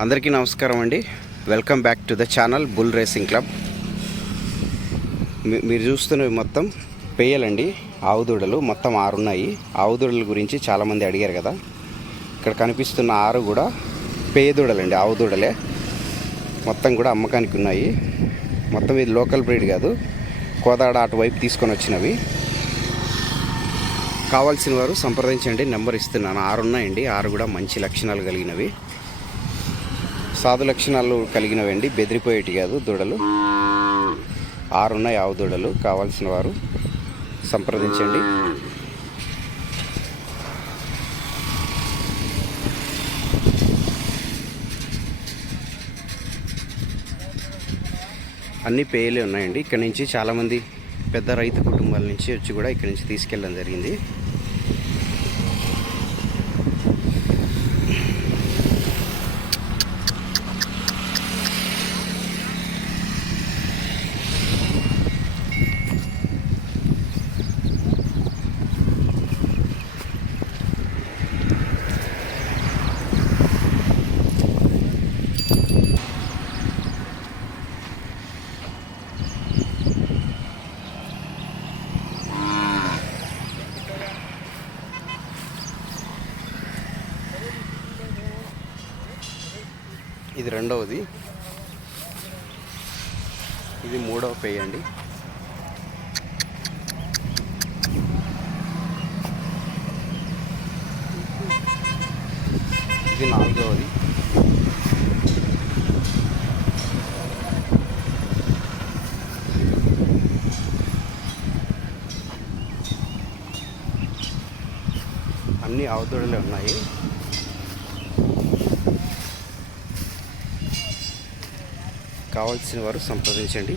అందరికీ నమస్కారం అండి. Welcome back to the channel bull racing club మీ- మీరు చూస్తున్నవి మొత్తం పేయలండి. ఆవు దూడలు మొత్తం ఆరు ఉన్నాయి ఆవు దూడల గురించి చాలామంది అడిగారు కదా. ఇక్కడ కనిపిస్తున్న ఆరు కూడా పేయ దూడలండి ఆవు దూడలే మొత్తం కూడా అమ్మకానికి ఉన్నాయి. మొత్తం ఇది లోకల్ బ్రీడ్ కాదు. కోదాడ అటువైపు తీసుకొని వచ్చినవి. కావాల్సిన వారు సంప్రదించండి. నెంబర్ ఇస్తున్నాను. ఆరు ఉన్నాయండి ఆరు కూడా మంచి లక్షణాలు కలిగినవి. సాధు లక్షణాలు కలిగినవండి. బెదిరిపోయేటి కాదు దూడలు. ఆరున్నాయి ఆవు దూడలు. కావాల్సిన వారు సంప్రదించండి. అన్ని పేయలే ఉన్నాయండి. ఇక్కడ నుంచి చాలామంది పెద్ద రైతు కుటుంబాల నుంచి వచ్చి కూడా ఇక్కడ నుంచి తీసుకెళ్ళడం జరిగింది. ఇది రెండవది. ఇది మూడవ పేయండి అండి. ఇది నాలుగవది. అన్ని అవతడలే ఉన్నాయి. కావాల్సిన వారు సంప్రదించండి.